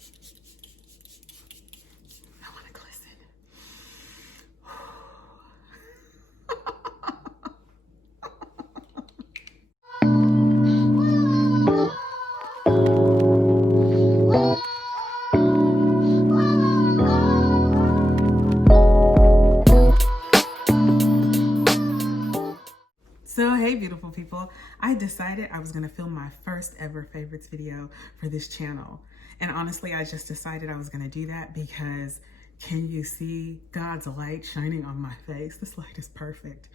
I want to glisten. So hey beautiful people, I decided I was gonna film my first ever favorites video for this channel. And honestly, I just decided I was gonna do that because can you see God's light shining on my face? This light is perfect.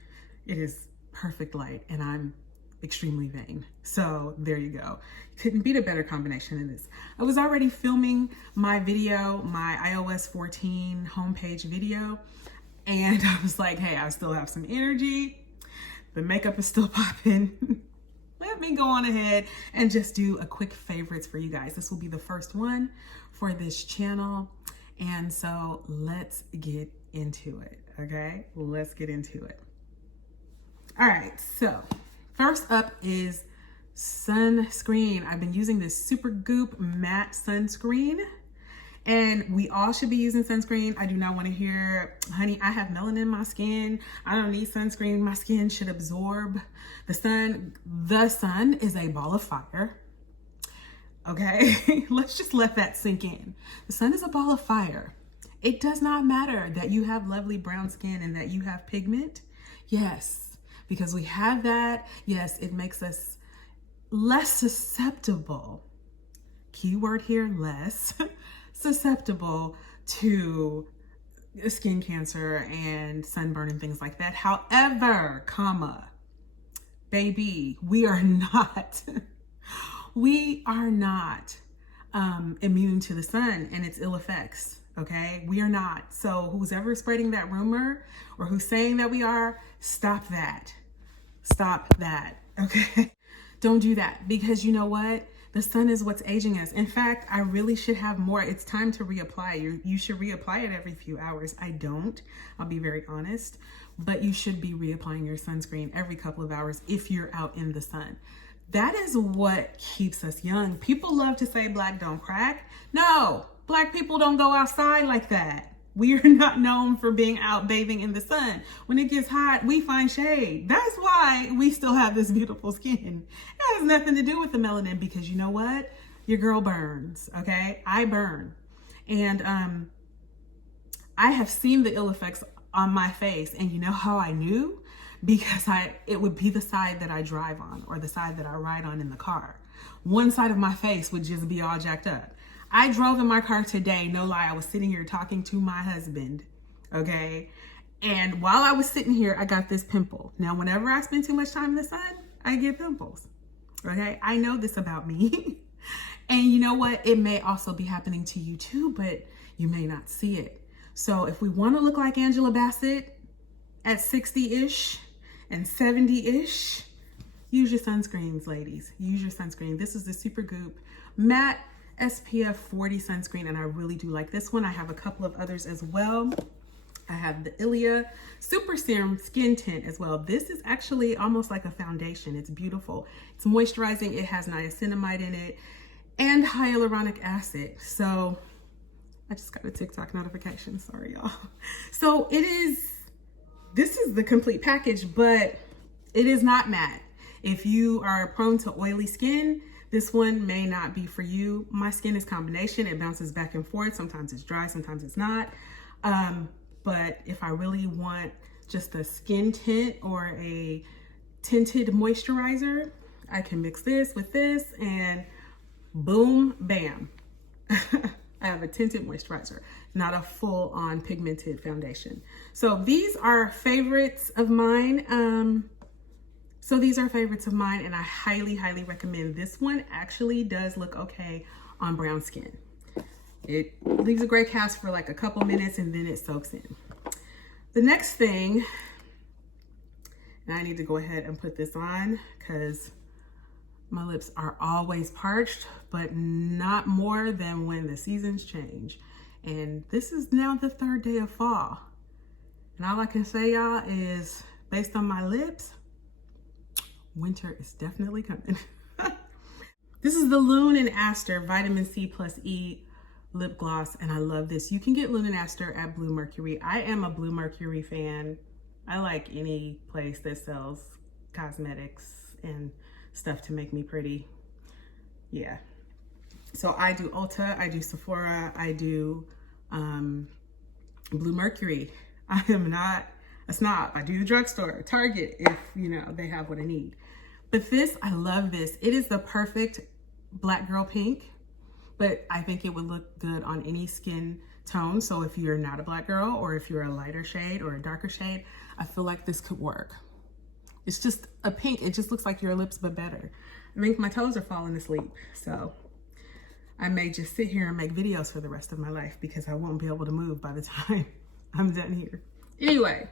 It is perfect light and I'm extremely vain. So there you go. Couldn't beat a better combination of this. I was already filming my video, my iOS 14 homepage video. And I was like, hey, I still have some energy. The makeup is still popping. Let me go on ahead and just do a quick favorites for you guys. This will be the first one for this channel. And so let's get into it, okay? Let's get into it. All right, so first up is sunscreen. I've been using this Super Goop matte sunscreen. And we all should be using sunscreen. I do not want to hear, honey, I have melanin in my skin. I don't need sunscreen. My skin should absorb the sun. The sun is a ball of fire. Okay, let's just let that sink in. The sun is a ball of fire. It does not matter that you have lovely brown skin and that you have pigment. Yes, because we have that. Yes, it makes us less susceptible. Keyword here, less. Susceptible to skin cancer and sunburn and things like that. However, comma, baby, we are not immune to the sun and its ill effects. Okay, we are not. So who's ever spreading that rumor or who's saying that we are, stop that. Stop that. Okay, don't do that, because you know what? The sun is what's aging us. In fact, I really should have more. It's time to reapply. You should reapply it every few hours. I don't, I'll be very honest, but you should be reapplying your sunscreen every couple of hours if you're out in the sun. That is what keeps us young. People love to say black don't crack. No, black people don't go outside like that. We are not known for being out bathing in the sun. When it gets hot, we find shade. That's why we still have this beautiful skin. It has nothing to do with the melanin, because you know what? Your girl burns, okay? I burn. And I have seen the ill effects on my face. And you know how I knew? Because it would be the side that I drive on or the side that I ride on in the car. One side of my face would just be all jacked up. I drove in my car today, no lie, I was sitting here talking to my husband, okay? And while I was sitting here, I got this pimple. Now, whenever I spend too much time in the sun, I get pimples, okay? I know this about me. And you know what? It may also be happening to you too, but you may not see it. So if we want to look like Angela Bassett at 60-ish and 70-ish, use your sunscreens, ladies. Use your sunscreen. This is the Super Goop matte SPF 40 sunscreen, and I really do like this one. I have a couple of others as well. I have the Ilia Super Serum Skin Tint as well. This is actually almost like a foundation. It's beautiful. It's moisturizing. It has niacinamide in it and hyaluronic acid. So I just got a TikTok notification. Sorry, y'all. So this is the complete package, but it is not matte. If you are prone to oily skin, this one may not be for you. My skin is combination. It bounces back and forth. Sometimes it's dry, sometimes it's not. But if I really want just a skin tint or a tinted moisturizer, I can mix this with this and boom, bam. I have a tinted moisturizer, not a full-on pigmented foundation. So these are favorites of mine. And I highly, highly recommend this one. Actually does look okay on brown skin. It leaves a gray cast for like a couple minutes and then it soaks in. The next thing, and I need to go ahead and put this on because my lips are always parched, but not more than when the seasons change. And this is now the 3rd day of fall. And all I can say, y'all, is based on my lips, winter is definitely coming. This is the Loon and Aster Vitamin C plus E lip gloss, and I love this. You can get Luminaster at Blue Mercury. I am a Blue Mercury fan. I like any place that sells cosmetics and stuff to make me pretty. Yeah. So I do Ulta, I do Sephora, I do Blue Mercury. I am not a snob. I do the drugstore, Target, if you know they have what I need. But this, I love this. It is the perfect black girl pink, but I think it would look good on any skin tone. So if you're not a black girl, or if you're a lighter shade or a darker shade, I feel like this could work. It's just a pink. It just looks like your lips, but better. I think my toes are falling asleep. So I may just sit here and make videos for the rest of my life because I won't be able to move by the time I'm done here. Anyway,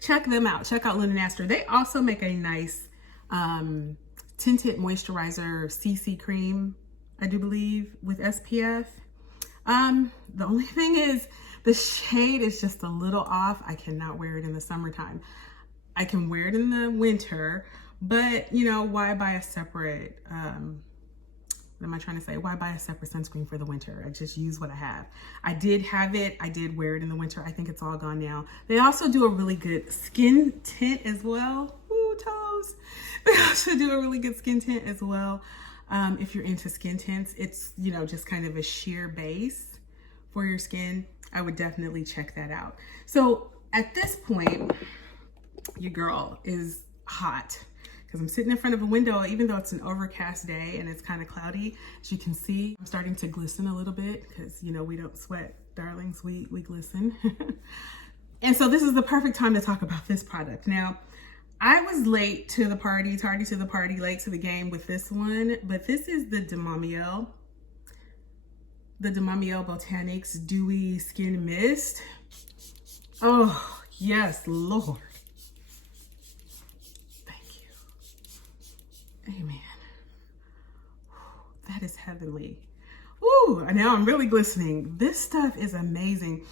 check them out. Check out Luminaster. They also make a nice tinted moisturizer CC cream, I do believe, with SPF. The only thing is the shade is just a little off. I cannot wear it in the summertime. I can wear it in the winter, but you know, why buy a separate, what am I trying to say? Why buy a separate sunscreen for the winter? I just use what I have. I did have it. I did wear it in the winter. I think it's all gone now. They also do a really good skin tint as well. Ooh, toes. They also do a really good skin tint as well. If you're into skin tints, it's, you know, just kind of a sheer base for your skin. I would definitely check that out. So at this point, your girl is hot because I'm sitting in front of a window, even though it's an overcast day and it's kind of cloudy. As you can see, I'm starting to glisten a little bit because, you know, we don't sweat, darlings, we glisten. And so this is the perfect time to talk about this product. Now, I was late to the party, tardy to the party, late to the game with this one, but this is the Mamiel Botanics Dewy Skin Mist. Oh, yes, Lord. Thank you. Amen. That is heavenly. Ooh, now I'm really glistening. This stuff is amazing.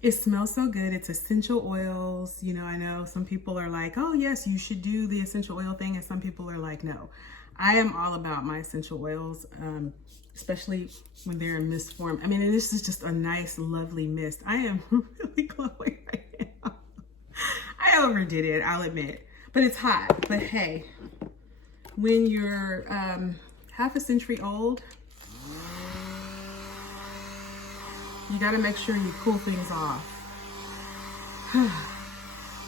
It smells so good. It's essential oils. You know, I know some people are like, oh yes, you should do the essential oil thing. And some people are like, no. I am all about my essential oils, especially when they're in mist form. I mean, and this is just a nice, lovely mist. I am really glowing right now. I overdid it, I'll admit. But it's hot. But hey, when you're half a century old, you gotta make sure you cool things off.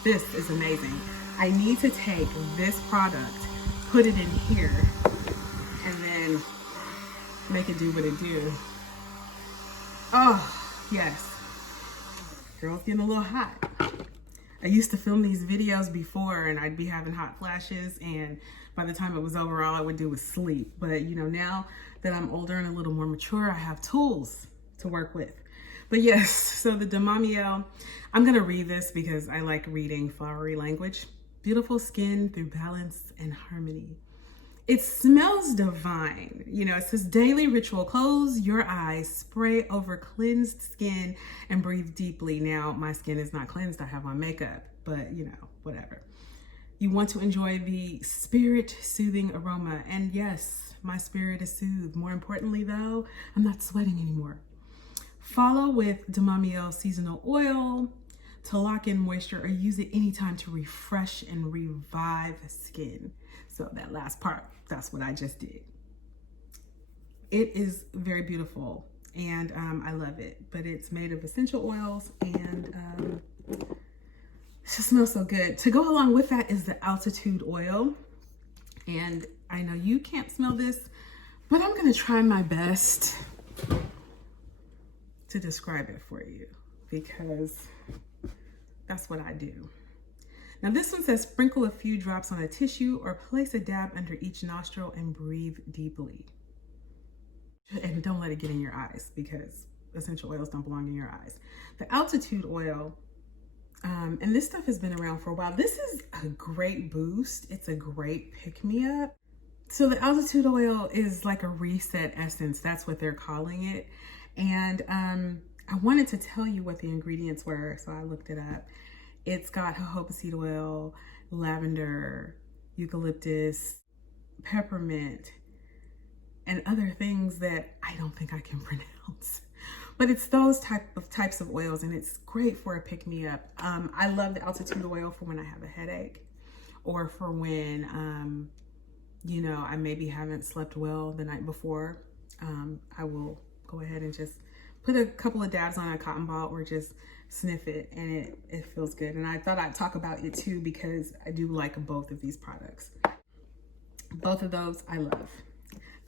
This is amazing. I need to take this product, put it in here, and then make it do what it do. Oh, yes. Girl's getting a little hot. I used to film these videos before and I'd be having hot flashes, and by the time it was over, all I would do was sleep. But you know, now that I'm older and a little more mature, I have tools to work with. But yes, so the Mamiel, I'm gonna read this because I like reading flowery language. Beautiful skin through balance and harmony. It smells divine. You know, it says daily ritual, close your eyes, spray over cleansed skin and breathe deeply. Now, my skin is not cleansed, I have on makeup, but you know, whatever. You want to enjoy the spirit soothing aroma. And yes, my spirit is soothed. More importantly though, I'm not sweating anymore. Follow with Mamiel seasonal oil to lock in moisture, or use it anytime to refresh and revive skin. So that last part, that's what I just did. It is very beautiful and I love it, but it's made of essential oils and it just smells so good. To go along with that is the Altitude oil. And I know you can't smell this, but I'm gonna try my best to describe it for you because that's what I do. Now this one says sprinkle a few drops on a tissue or place a dab under each nostril and breathe deeply. And don't let it get in your eyes because essential oils don't belong in your eyes. The Altitude oil, and this stuff has been around for a while. This is a great boost. It's a great pick-me-up. So the Altitude oil is like a reset essence. That's what they're calling it. And I wanted to tell you what the ingredients were, so I looked it up. It's got jojoba seed oil, lavender, eucalyptus, peppermint, and other things that I don't think I can pronounce. But it's those types of oils, and it's great for a pick-me-up. I love the altitude oil for when I have a headache, or for when, you know, I maybe haven't slept well the night before. I will go ahead and just put a couple of dabs on a cotton ball, or just sniff it, and it feels good. And I thought I'd talk about it too, because I do like both of these products. Both of those I love.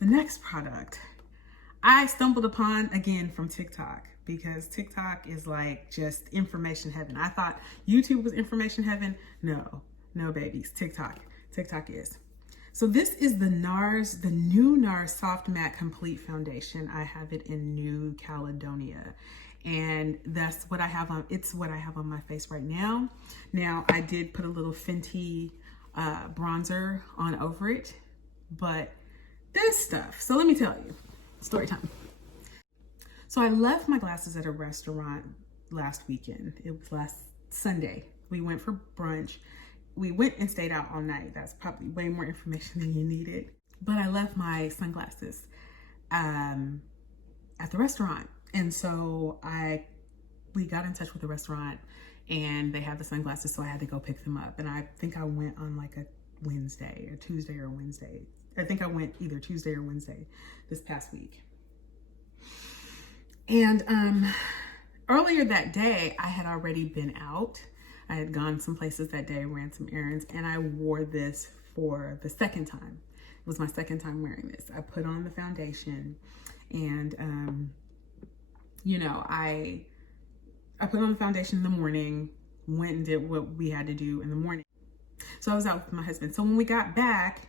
The next product I stumbled upon, again, from TikTok, because TikTok is like just information heaven. I thought YouTube was information heaven. No babies, TikTok is. So this is the NARS, the new NARS Soft Matte Complete Foundation. I have it in New Caledonia, and that's what I have on. It's what I have on my face right now. Now, I did put a little Fenty bronzer on over it, but this stuff. So let me tell you, story time. So I left my glasses at a restaurant last weekend. It was last Sunday. We went for brunch. We went and stayed out all night. That's probably way more information than you needed. But I left my sunglasses at the restaurant. And so we got in touch with the restaurant, and they had the sunglasses, so I had to go pick them up. And I think I went on like a Wednesday, or Tuesday or Wednesday. I think I went either Tuesday or Wednesday this past week. And earlier that day, I had already been out. I had gone some places that day, ran some errands, and I wore this for the second time. It was my second time wearing this. I put on the foundation, and you know, I put on the foundation in the morning, went and did what we had to do in the morning. So I was out with my husband. So when we got back,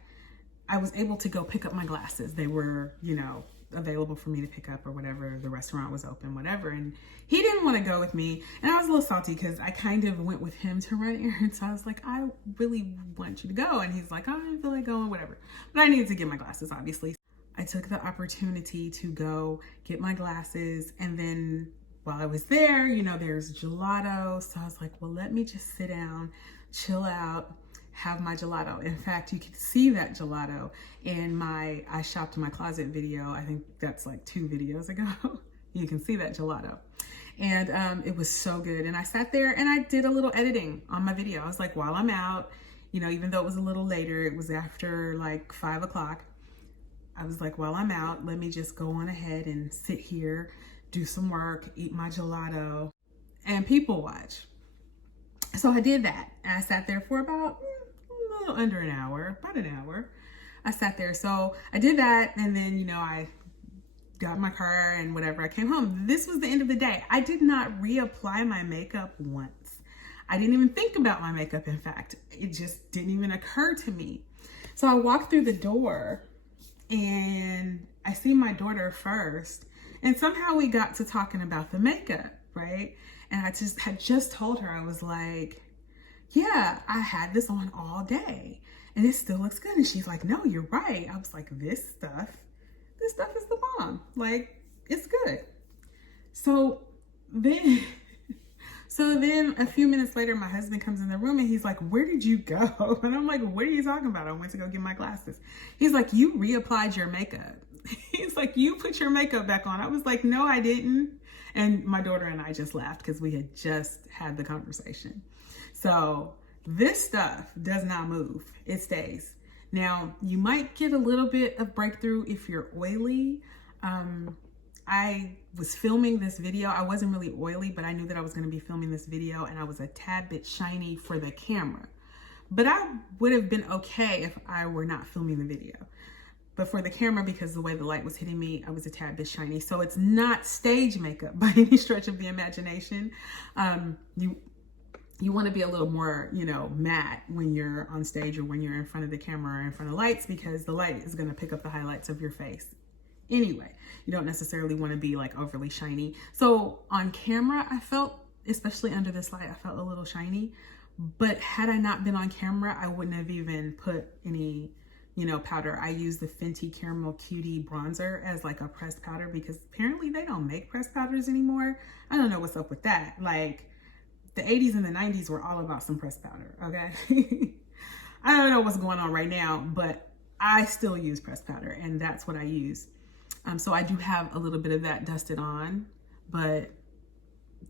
I was able to go pick up my glasses. They were, you know, available for me to pick up, or whatever. The restaurant was open, whatever. And he didn't want to go with me. And I was a little salty, because I kind of went with him to run errands. So I was like, I really want you to go. And he's like, oh, I don't feel like going, whatever. But I needed to get my glasses, obviously. I took the opportunity to go get my glasses. And then while I was there, you know, there's gelato. So I was like, well, let me just sit down, chill out, have my gelato. In fact, you can see that gelato in my I Shopped in My Closet video. I think that's like 2 videos ago. You can see that gelato. And it was so good. And I sat there and I did a little editing on my video. I was like, while I'm out, you know, even though it was a little later, it was after like 5 o'clock. I was like, while I'm out, let me just go on ahead and sit here, do some work, eat my gelato, and people watch. So I did that. And I sat there for about a little under an hour, about an hour. I sat there. So I did that. And then, you know, I got my car and whatever. I came home. This was the end of the day. I did not reapply my makeup once. I didn't even think about my makeup. In fact, it just didn't even occur to me. So I walked through the door and I see my daughter first. And somehow we got to talking about the makeup, right? And I just had told her, I was like, yeah, I had this on all day and it still looks good. And she's like, no, you're right. I was like, this stuff is the bomb. Like, it's good. So then a few minutes later, my husband comes in the room and he's like, where did you go? And I'm like, what are you talking about? I went to go get my glasses. He's like, you reapplied your makeup. He's like, you put your makeup back on. I was like, no, I didn't. And my daughter and I just laughed because we had just had the conversation. So this stuff does not move. It stays. Now, you might get a little bit of breakthrough if you're oily. I was filming this video. I wasn't really oily, but I knew that I was going to be filming this video and I was a tad bit shiny for the camera. But I would have been okay if I were not filming the video. But for the camera, because the way the light was hitting me, I was a tad bit shiny. So it's not stage makeup by any stretch of the imagination. You want to be a little more, you know, matte when you're on stage or when you're in front of the camera or in front of lights, because the light is going to pick up the highlights of your face. Anyway, you don't necessarily want to be like overly shiny. So on camera, I felt, especially under this light, I felt a little shiny. But had I not been on camera, I wouldn't have even put any, you know, powder. I use the Fenty Caramel Cutie bronzer as like a pressed powder because apparently they don't make pressed powders anymore. I don't know what's up with that. Like the 80s and the 90s were all about some pressed powder, okay? I don't know what's going on right now, but I still use pressed powder and that's what I use. So I do have a little bit of that dusted on, but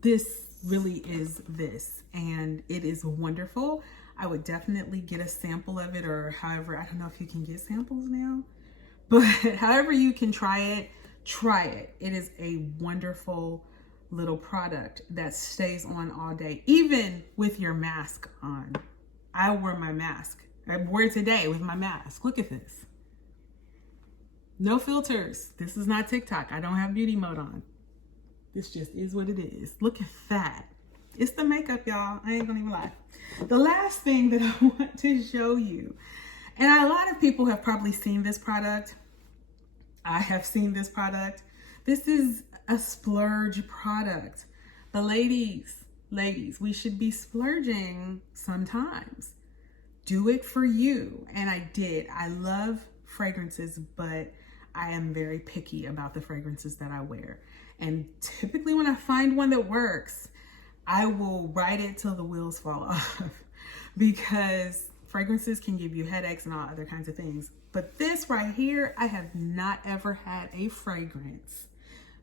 this really is this, and it is wonderful. I would definitely get a sample of it, or however, I don't know if you can get samples now, but however you can try it, try it. It is a wonderful little product that stays on all day, even with your mask on. I wear my mask. I wore it today with my mask. Look at this. No filters. This is not TikTok. I don't have beauty mode on. This just is what it is. Look at that. It's the makeup, y'all. I ain't gonna even lie. The last thing that I want to show you, and a lot of people have probably seen this product. I have seen this product. This is a splurge product. But ladies, we should be splurging sometimes. Do it for you. And I did. I love fragrances, but I am very picky about the fragrances that I wear. And typically when I find one that works, I will ride it till the wheels fall off, because fragrances can give you headaches and all other kinds of things. But this right here, I have not ever had a fragrance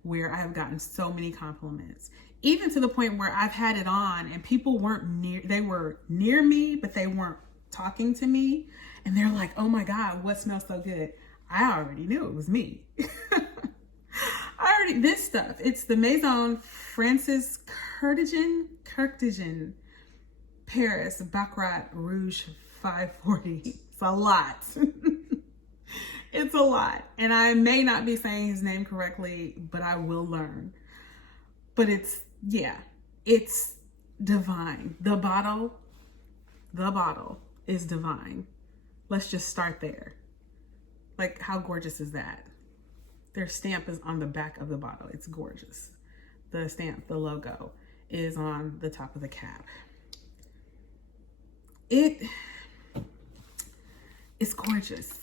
where I have gotten so many compliments, even to the point where I've had it on and people weren't near, they were near me, but they weren't talking to me. And they're like, oh my God, what smells so good? I already knew it was me. This stuff, it's the Maison Francis Kurkdijian Paris Baccarat Rouge 540. It's a lot. It's a lot. And I may not be saying his name correctly, but I will learn. But it's divine. The bottle is divine. Let's just start there. Like, how gorgeous is that? Their stamp is on the back of the bottle. It's gorgeous. The stamp, the logo, is on the top of the cap. It's gorgeous.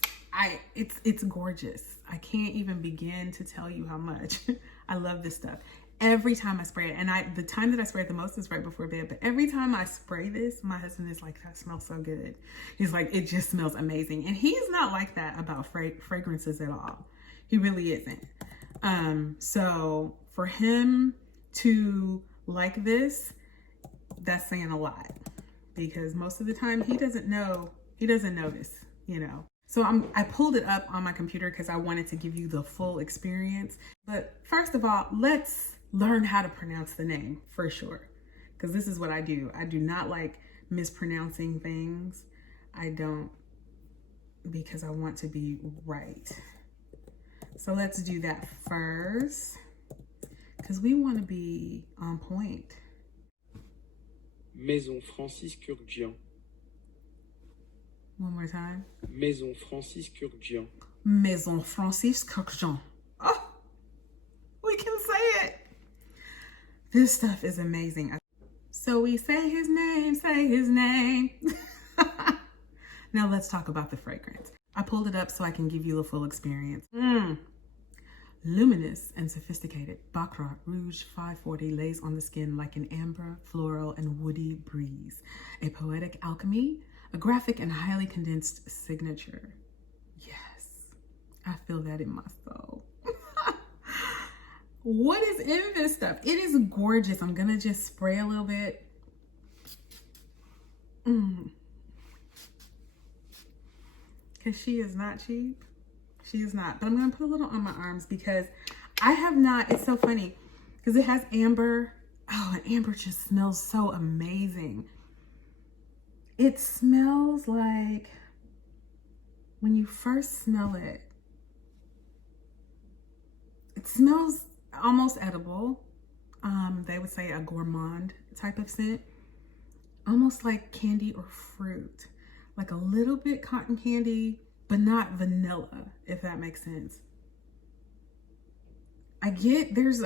It's gorgeous. I can't even begin to tell you how much I love this stuff. Every time I spray it, and the time that I spray it the most is right before bed, but every time I spray this, my husband is like, that smells so good. He's like, it just smells amazing. And he's not like that about fragrances at all. He really isn't. So for him to like this, that's saying a lot, because most of the time he doesn't notice, you know. So I pulled it up on my computer because I wanted to give you the full experience. But first of all, let's learn how to pronounce the name for sure, because this is what I do. I do not like mispronouncing things. I don't, because I want to be right. So let's do that first, because we want to be on point. Maison Francis Kurkdijian. One more time. Maison Francis Kurkdijian. Maison Francis Kurkdijian. Oh, we can say it. This stuff is amazing. So we say his name. Now let's talk about the fragrance. I pulled it up so I can give you the full experience. Luminous and sophisticated, Baccarat Rouge 540 lays on the skin like an amber, floral, and woody breeze. A poetic alchemy, a graphic and highly condensed signature. Yes, I feel that in my soul. What is in this stuff? It is gorgeous. I'm gonna just spray a little bit. Because she is not cheap. She is not. But I'm going to put a little on my arms because I have not. It's so funny because it has amber. Oh, and amber just smells so amazing. It smells like, when you first smell it, it smells almost edible. They would say a gourmand type of scent. Almost like candy or fruit. Like a little bit cotton candy, but not vanilla, if that makes sense. I get, there's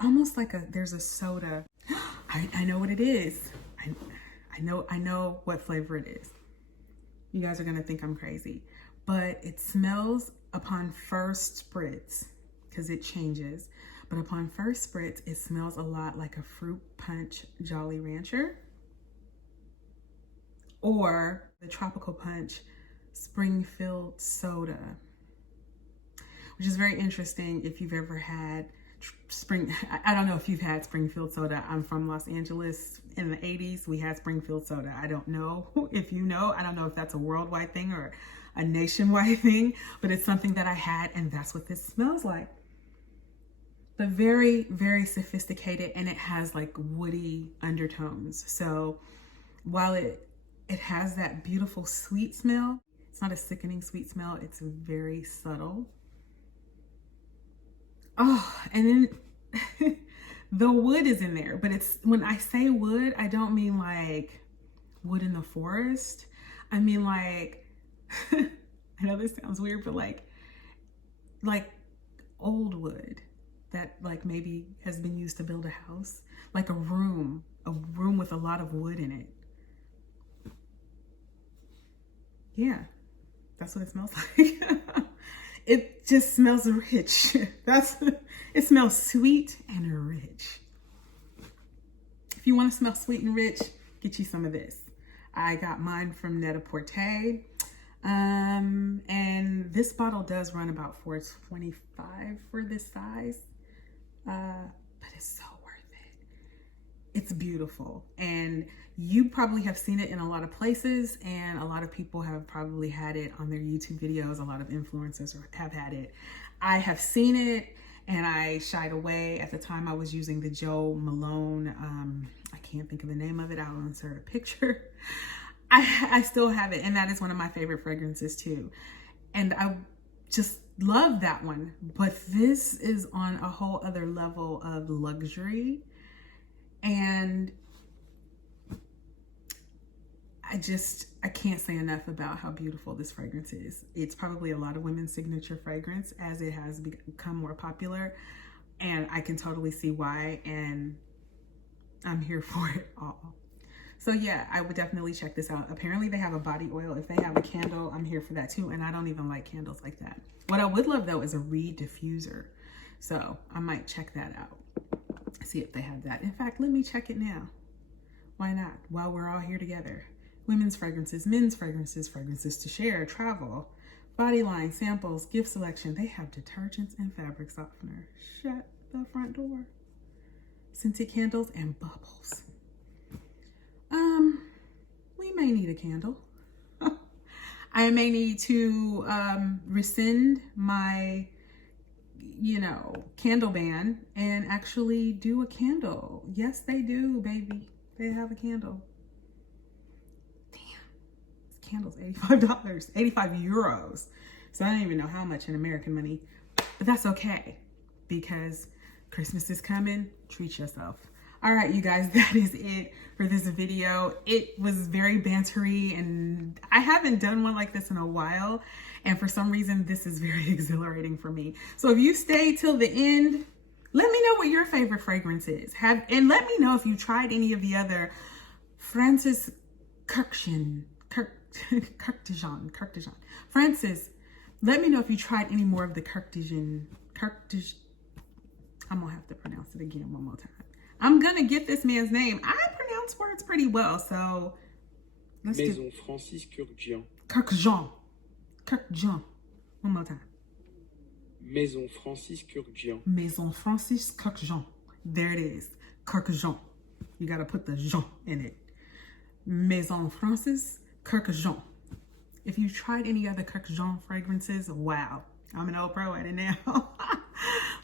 almost like there's a soda. I know what it is. I know what flavor it is. You guys are gonna think I'm crazy, but it smells upon first spritz, because it changes. But upon first spritz, it smells a lot like a fruit punch Jolly Rancher, or the Tropical Punch Springfield soda, which is very interesting if you've ever had I don't know if you've had Springfield soda. I'm from Los Angeles. In the 80s, we had Springfield soda. I don't know if you know. I don't know if that's a worldwide thing or a nationwide thing, but it's something that I had, and that's what this smells like. But very, very sophisticated, and it has like woody undertones. So while it has that beautiful sweet smell, it's not a sickening sweet smell. It's very subtle. Oh, and then the wood is in there, but it's, when I say wood, I don't mean like wood in the forest. I mean like, I know this sounds weird, but like old wood that like maybe has been used to build a house, like a room with a lot of wood in it. Yeah, that's what it smells like. It just smells rich. It smells sweet and rich. If you want to smell sweet and rich, get you some of this. I got mine from Net-a-Porter. And this bottle does run about $4.25 for this size. But it's so worth it. It's beautiful. And you probably have seen it in a lot of places, and a lot of people have probably had it on their YouTube videos. A lot of influencers have had it. I have seen it and I shied away. At the time I was using the Joe Malone, I can't think of the name of it. I'll insert a picture. I still have it, and that is one of my favorite fragrances too. And I just love that one. But this is on a whole other level of luxury. And I can't say enough about how beautiful this fragrance is. It's probably a lot of women's signature fragrance as it has become more popular. And I can totally see why. And I'm here for it all. So yeah, I would definitely check this out. Apparently they have a body oil. If they have a candle, I'm here for that too. And I don't even like candles like that. What I would love though is a reed diffuser. So I might check that out. See if they have that. In fact, let me check it now. Why not? While we're all here together. Women's fragrances, men's fragrances, fragrances to share, travel, body line, samples, gift selection. They have detergents and fabric softener. Shut the front door. Scented candles and bubbles. We may need a candle. I may need to rescind my, candle ban and actually do a candle. Yes, they do, baby. They have a candle. Damn, this candle's $85, 85 euros. So I don't even know how much in American money, but that's okay because Christmas is coming. Treat yourself. All right, you guys, that is it for this video. It was very bantery, and I haven't done one like this in a while. And for some reason, this is very exhilarating for me. So if you stay till the end, let me know what your favorite fragrance is. And let me know if you tried any of the other Francis Kurkdijian. Francis, let me know if you tried any more of the Kurkdijian. I'm gonna have to pronounce it again one more time. I'm gonna get this man's name. I pronounce words pretty well, so let's Maison Francis Kurkdijian. Kurkdijian. One more time. Maison Francis Kurkdijian. Maison Francis Kurkdijian. There it is. Kurkdijian. You gotta put the Jean in it. Maison Francis Kurkdijian. If you tried any other Kurkdijian fragrances, wow. I'm an old pro at it now.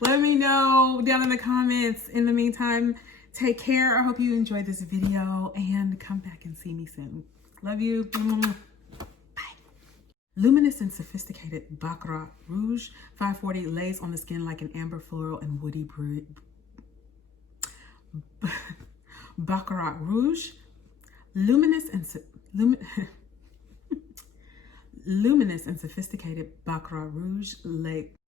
Let me know down in the comments. In the meantime, take care. I hope you enjoyed this video and come back and see me soon. Love you. Bye. Luminous and sophisticated Baccarat Rouge 540 lays on the skin like an amber floral and woody Baccarat Rouge. Luminous and sophisticated Baccarat Rouge lay